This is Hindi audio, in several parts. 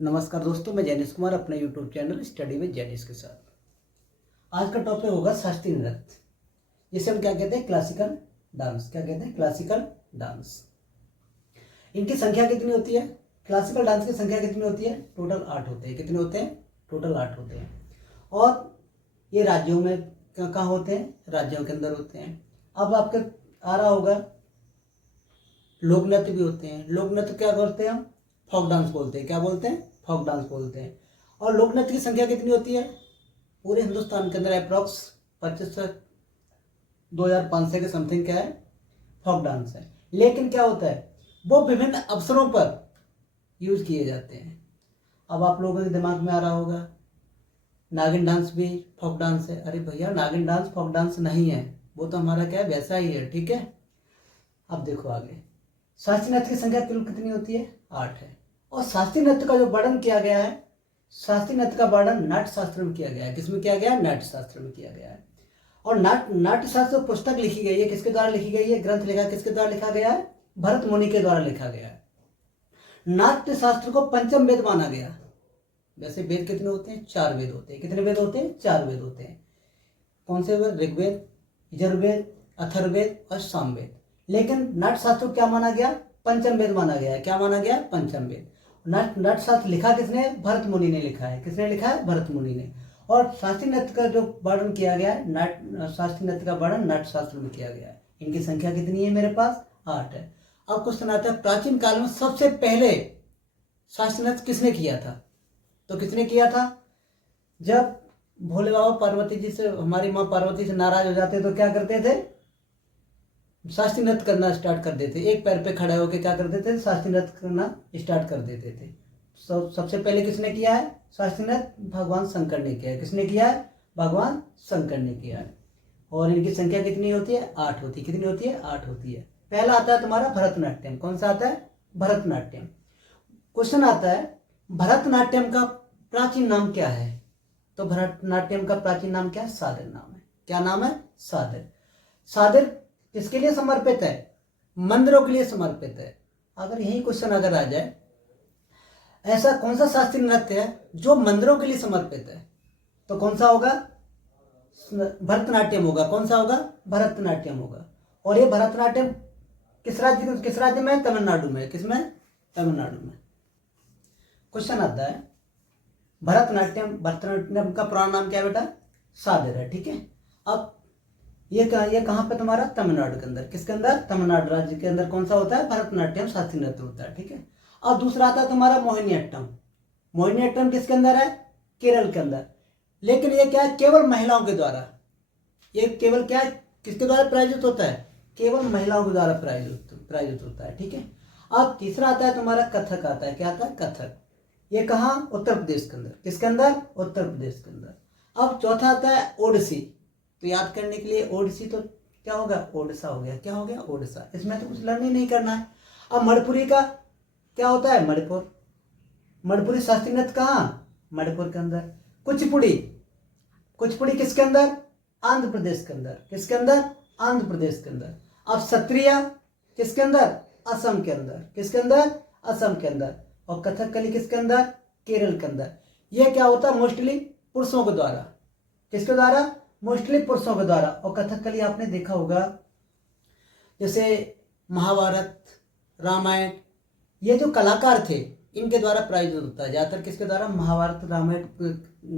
नमस्कार दोस्तों, मैं जैनिश कुमार अपने YouTube channel study with Jainish के साथ। आज का टॉपिक होगा शास्त्रीय नृत्य, जिसे हम क्या कहते हैं, क्लासिकल डांस। क्या कहते हैं, क्लासिकल डांस। इनकी संख्या कितनी होती है? क्लासिकल डांस की संख्या कितनी होती है? टोटल 8 होते हैं। कितने होते हैं? टोटल 8 होते हैं। और ये राज्यों में कहाँ होते हैं? राज्यों के अंदर होते हैं। अब आपके आ रहा होगा, लोक नृत्य भी होते हैं। लोक नृत्य क्या करते हैं हम? फोक डांस बोलते हैं। क्या बोलते हैं? फोक डांस बोलते हैं। और लोक नृत्य की संख्या कितनी होती है? पूरे हिंदुस्तान के अंदर अप्रॉक्स 25 से 2500 के समथिंग क्या है, फोक डांस है। लेकिन क्या होता है, वो विभिन्न अवसरों पर यूज किए जाते हैं। अब आप लोगों के दिमाग में आ रहा होगा, नागिन डांस भी फोक डांस है। अरे भैया, नागिन डांस फोक डांस नहीं है, वो तो हमारा क्या है, वैसा ही है। ठीक है, अब देखो आगे। शास्त्रीय नृत्य की संख्या कुल कितनी होती है? 8 है। और शास्त्रीय नृत्य का जो वर्णन किया गया है, शास्त्रीय नृत्य का वर्णन नाट्य शास्त्र में किया गया है। किसमें किया गया है? नाट्य शास्त्र में किया गया है। और नाट्य शास्त्र पुस्तक लिखी गई है, किसके द्वारा लिखी गई है? ग्रंथ लिखा किसके द्वारा लिखा गया है? भरत मुनि के द्वारा लिखा गया है। नाट्य शास्त्र को पंचम वेद माना गया। वैसे वेद कितने होते हैं? 4 वेद होते हैं। कितने वेद होते हैं? 4 वेद होते हैं। कौन से वेद? ऋग्वेद, यजुर्वेद, अथर्ववेद और सामवेद। लेकिन नाट्य शास्त्र को क्या माना गया? पंचम वेद माना गया है। क्या माना गया? पंचम वेद। नाट्य शास्त्र लिखा किसने? भरत मुनि ने लिखा है। किसने लिखा है? भरत मुनि ने। और शास्त्रीय नृत्य का जो वर्णन किया गया है, शास्त्रीय नृत्य का वर्णन नाट्य शास्त्र में किया गया है। इनकी संख्या कितनी है मेरे पास? 8 है। अब क्वेश्चन आता है, प्राचीन काल में सबसे पहले शास्त्रीय नृत्य किसने किया था? तो किसने किया था? जब भोले बाबा पार्वती जी से, हमारी माँ पार्वती से नाराज हो जाते तो क्या करते थे? शास्त्रीय नृत्य करना स्टार्ट कर देते। एक पैर पे खड़े होकर क्या कर देते? शास्त्रीय नृत्य करना स्टार्ट कर देते थे। सबसे पहले किसने किया है शास्त्रीय नृत्य? भगवान शंकर ने किया है। किसने किया है? भगवान शंकर ने किया है। और इनकी संख्या कितनी होती है? 8 होती है। कितनी होती है? 8 होती है। पहला आता है तुम्हारा भरतनाट्यम। कौन सा आता है? भरतनाट्यम। क्वेश्चन आता है, भरतनाट्यम का प्राचीन नाम क्या है? तो भरतनाट्यम का प्राचीन नाम क्या है? सादर नाम है। क्या नाम है? सादर। सादर किसके लिए समर्पित है? मंदिरों के लिए समर्पित है। अगर यही क्वेश्चन अगर आ जाए, ऐसा कौन सा शास्त्रीय नृत्य है जो मंदिरों के लिए समर्पित है? तो कौन सा होगा? भरतनाट्यम होगा। कौन सा होगा? भरतनाट्यम होगा। और ये भरतनाट्यम किस राज्य में है? तमिलनाडु में। किसमें? तमिलनाडु में। क्वेश्चन आता है, भरतनाट्यम का पुराना नाम क्या है बेटा? सादर है। ठीक है, अब ये कहाँ पे तुम्हारा? तमिलनाडु के अंदर। किसके अंदर? तमिलनाडु राज्य के अंदर। कौन सा होता है? भरतनाट्यम शास्त्रीय नृत्य होता है। ठीक है, अब दूसरा आता है तुम्हारा मोहिनीअट्टम। मोहिनीअट्टम किसके अंदर है? केरल के अंदर। लेकिन ये क्या है? केवल महिलाओं के द्वारा। ये केवल क्या है? किसके द्वारा प्रायोजित होता है? केवल महिलाओं के द्वारा प्रायोजित होता है। ठीक है, अब तीसरा आता है तुम्हारा कथक आता है। क्या आता है? कथक। ये कहाँ? उत्तर प्रदेश के अंदर। किसके अंदर? उत्तर प्रदेश के अंदर। अब चौथा आता है ओडिसी। तो याद करने के लिए, ओडिसी तो क्या होगा? ओडिशा हो गया। क्या हो गया? ओडिशा। इसमें तो कुछ लर्निंग नहीं करना है। अब मणिपुरी का क्या होता है? मणिपुर। मणिपुरी शास्त्रीय नृत्य कहाँ? मणिपुर के अंदर। कुचिपुड़ी। कुचिपुड़ी किसके अंदर? आंध्र प्रदेश के अंदर। किसके अंदर? आंध्र प्रदेश के अंदर। अब सत्रिया किसके अंदर? असम के अंदर। किसके अंदर? असम के अंदर। और कथकली किसके अंदर? केरल के अंदर। यह क्या होता है? मोस्टली पुरुषों के द्वारा। किसके द्वारा? मोस्टली पुरुषों के द्वारा। और कथकली आपने देखा होगा, जैसे महाभारत, रामायण, ये जो कलाकार थे इनके द्वारा प्रायोजित होता है ज्यादातर। किसके द्वारा? महाभारत, रामायण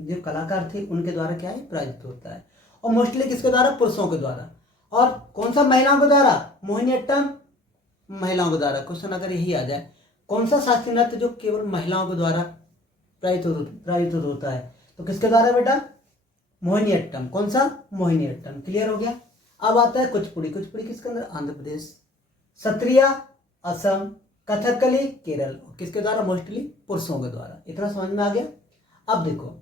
जो कलाकार थे उनके द्वारा क्या है? प्रायोजित होता है। और मोस्टली किसके द्वारा? पुरुषों के द्वारा। और कौन सा? महिलाओं के द्वारा। मोहिनीअट्टम महिलाओं के द्वारा। क्वेश्चन अगर यही आ जाए, कौन सा शास्त्रीय नृत्य जो केवल महिलाओं के द्वारा प्रायोजित होता है? तो किसके द्वारा बेटा? मोहिनीअट्टम। कौन सा? मोहिनीअट्टम। क्लियर हो गया। अब आता है कुचिपुड़ी। कुचिपुड़ी किसके अंदर? आंध्र प्रदेश। सत्रिया असम। कथकली केरल। किसके द्वारा? मोस्टली पुरुषों के द्वारा। इतना समझ में आ गया। अब देखो,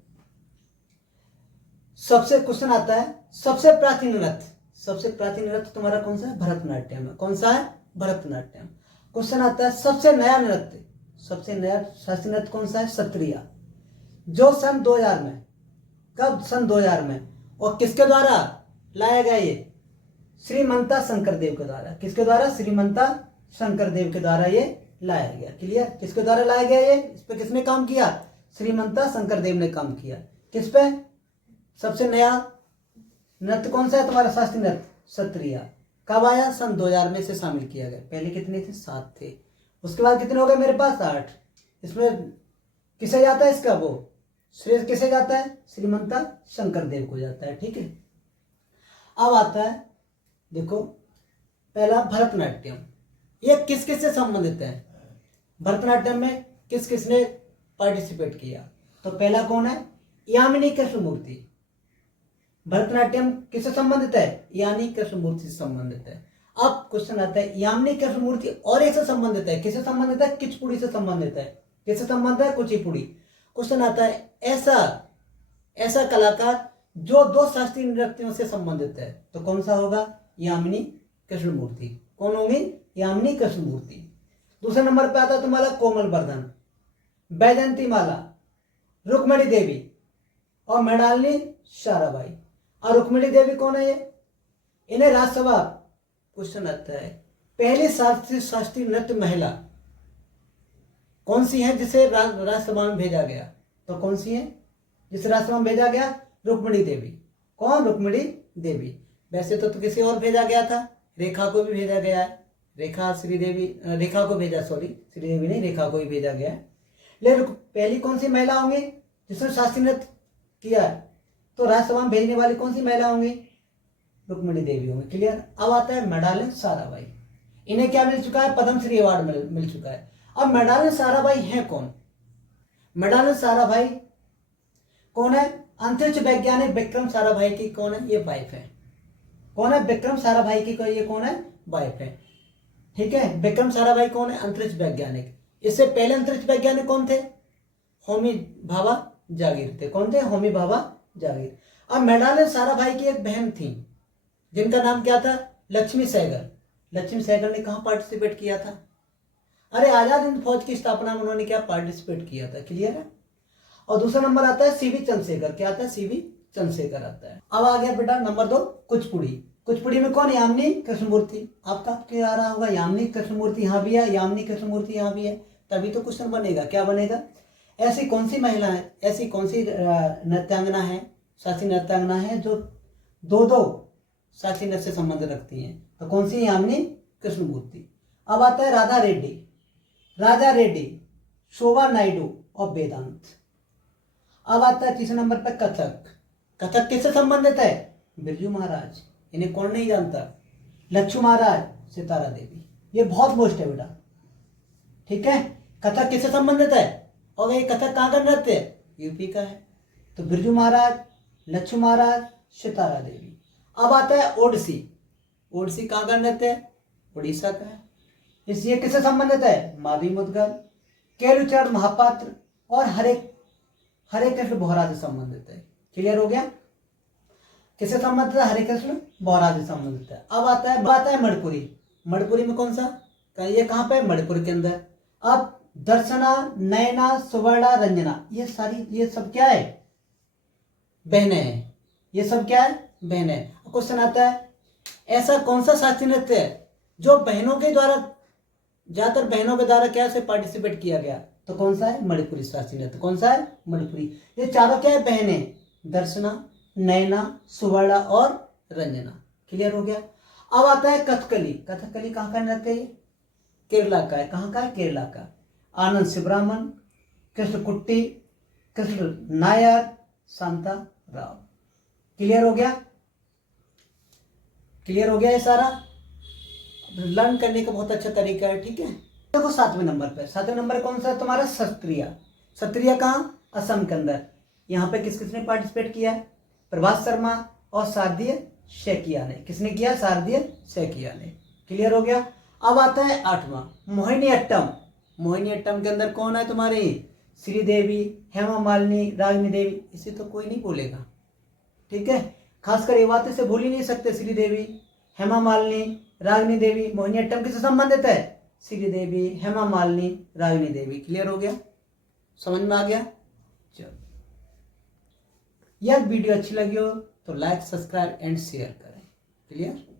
सबसे क्वेश्चन आता है, सबसे प्राचीन नृत्य। सबसे प्राचीन नृत्य तुम्हारा कौन सा है? भरतनाट्यम है। कौन सा है? भरतनाट्यम। क्वेश्चन आता है, सबसे नया नृत्य, सबसे नया शास्त्रीय नृत्य कौन सा है? सत्रिया, जो सन 2000 में। कब? सन 2000 में। और किसके द्वारा लाया गया? ये श्रीमंता शंकर देव के द्वारा। किसके द्वारा? श्रीमंता शंकर देव के द्वारा ये लाया गया। क्लियर? किसके द्वारा लाया गया ये? इस पे किसने काम किया? श्रीमंता शंकरदेव ने काम किया। किस पे? सबसे नया नृत्य कौन सा है तुम्हारा? शास्त्रीय नृत्य सत्रिया। कब आया? सन 2000 में से शामिल किया गया। पहले कितने थे? 7 थे। उसके बाद कितने हो गए मेरे पास? 8। इसमें किसे जाता है इसका? वो श्रेय किसे जाता है? श्रीमंता शंकरदेव को जाता है। ठीक है, अब आता है देखो पहला भरतनाट्यम। ये किस किस से संबंधित है? भरतनाट्यम में किस किसने पार्टिसिपेट किया? तो पहला कौन है? यामिनी कृष्णमूर्ति। भरतनाट्यम किससे संबंधित है? यामिनी कृष्णमूर्ति से संबंधित है। अब क्वेश्चन आता है यामिनी कृष्णमूर्ति और एक से संबंधित है। किससे संबंधित है? कुचिपुड़ी से संबंधित है। किससे संबंधित है? कुचिपुड़ी। क्वेश्चन आता है ऐसा कलाकार जो 2 शास्त्रीय नृत्यों से संबंधित है, तो कौन सा होगा? यामिनी कृष्णमूर्ति। कौन होंगे? यामिनी कृष्णमूर्ति। दूसरे नंबर पे आता है तुम्हारा कोमल वर्धन, बैजयंती माला, रुक्मिणी देवी और मृणालिनी साराभाई। और रुक्मिणी देवी कौन है ये? इन्हें राज्यसभा क्वेश्चन आता है पहली शास्त्रीय नृत्य महिला कौन सी है जिसे राज्यसभा में भेजा गया? तो कौन सी है जिसे राज्यसभा में भेजा गया? रुक्मिणी देवी। कौन? रुक्मिणी देवी। वैसे तो किसी और भेजा गया था, रेखा को भी भेजा गया है। रेखा को भेजा, श्रीदेवी नहीं, रेखा को भी भेजा गया है। लेकिन पहली कौन सी महिला होंगी जिसने शास्त्रीय नृत्य किया है? तो राज्यसभा में भेजने वाली कौन सी महिला होंगी? रुक्मिणी देवी होंगी। क्लियर? अब आता है मृणालिनी साराभाई। इन्हें क्या मिल चुका है? पद्मश्री अवार्ड मिल चुका है। अब मृणालिनी साराभाई है कौन? मृणालिनी साराभाई कौन है? अंतरिक्ष वैज्ञानिक विक्रम साराभाई की कौन है? ये वाइफ है। कौन है? विक्रम साराभाई की ये कौन है? वाइफ है। ठीक है, विक्रम साराभाई कौन है? अंतरिक्ष वैज्ञानिक। इससे पहले अंतरिक्ष वैज्ञानिक कौन थे? होमी भाभा जागीर थे। कौन थे? होमी भाभा जागीर। अब मृणालिनी साराभाई की एक बहन थी जिनका नाम क्या था? लक्ष्मी सहगल। लक्ष्मी सहगल ने कहाँ पार्टिसिपेट किया था? अरे आजाद हिंद फौज की स्थापना में उन्होंने क्या पार्टिसिपेट किया था? क्लियर है? और दूसरा नंबर आता है सीवी चंद्रशेखर। क्या आता है? सीवी चंद्रशेखर आता है। अब आ गया बेटा नंबर 2 कुचिपुड़ी। कुचिपुड़ी में कौन? यामिनी कृष्णमूर्ति। आपका क्या आ रहा होगा? यामिनी कृष्णमूर्ति यहाँ भी है, यामिनी कृष्णमूर्ति यहाँ भी है, तभी तो क्वेश्चन बनेगा। क्या बनेगा? ऐसी कौन सी महिला है, ऐसी कौन सी नृत्यांगना है, शास्त्रीय नृत्यांगना है जो 2 शास्त्रीय नृत्य से संबंध रखती हैं? तो कौन सी? यामिनी कृष्णमूर्ति। अब आता है राधा रेड्डी, शोभा नायडू और वेदांत। अब आता है तीसरे नंबर पर कथक किससे संबंधित है? बिरजू महाराज। इन्हें कौन नहीं जानता? लच्छू महाराज, सितारा देवी। ये बहुत मोस्ट है बेटा। ठीक है, कथक किससे संबंधित है? और ये कथक कहाँ का नृत्य है? यूपी का है। तो बिरजू महाराज, लच्छू महाराज, सितारा देवी। अब आता है ओडिसी कहाँ का नृत्य है? उड़ीसा का है। ये किससे संबंधित है? माधवी मुद्गल, केलुचरण महापात्र और हरे कृष्ण बोहरा से संबंधित है। क्लियर हो गया? किससे संबंधित है? हरे कृष्ण बोहरा से संबंधित है। अब आता है मणिपुरी में कौन सा? ये कहाँ पे? मणिपुर के अंदर। अब दर्शना, नयना, सुवर्णा, रंजना, ये सब क्या है? बहनें हैं। ये सब क्या है? बहनें। क्वेश्चन आता है ऐसा कौन सा शास्त्रीय नृत्य है जो ज्यादातर बहनों के द्वारा क्या से पार्टिसिपेट किया गया? तो कौन सा है? मणिपुरी शास्त्रीय नृत्य। कौन सा है? मणिपुरी। ये चारों क्या है? बहनें, दर्शना, नयना, सुवर्णा और रंजना। क्लियर हो गया? अब आता है कथकली कहाँ का नृत्य है? केरला का है। कहाँ का है? केरला का। आनंद शिवरामन, कृष्णकुट्टी, कृष्ण नायर, शांता राव। क्लियर हो गया? ये सारा लर्न करने का बहुत अच्छा तरीका है। ठीक है, देखो 7वें नंबर कौन सा है तुम्हारा? सत्रिया कहाँ? असम के अंदर। यहाँ पे किसने पार्टिसिपेट किया है? प्रभास शर्मा और शारदीय शैकिया ने। किसने किया? शारदीय शैकिया ने। क्लियर हो गया? अब आता है 8वां मोहिनीअट्टम के अंदर कौन है तुम्हारी? श्रीदेवी, हेमा मालिनी, रागिनी देवी। इसे तो कोई नहीं बोलेगा। ठीक है, खासकर ये बातें से भूल ही नहीं सकते। श्रीदेवी, हेमा मालिनी, रागिनी देवी। मोहिनीअट्टम किससे संबंधित है? श्रीदेवी, हेमा मालिनी, रागिनी देवी। क्लियर हो गया? समझ में आ गया? चलो, यह वीडियो अच्छी लगी हो तो लाइक, सब्सक्राइब एंड शेयर करें। क्लियर?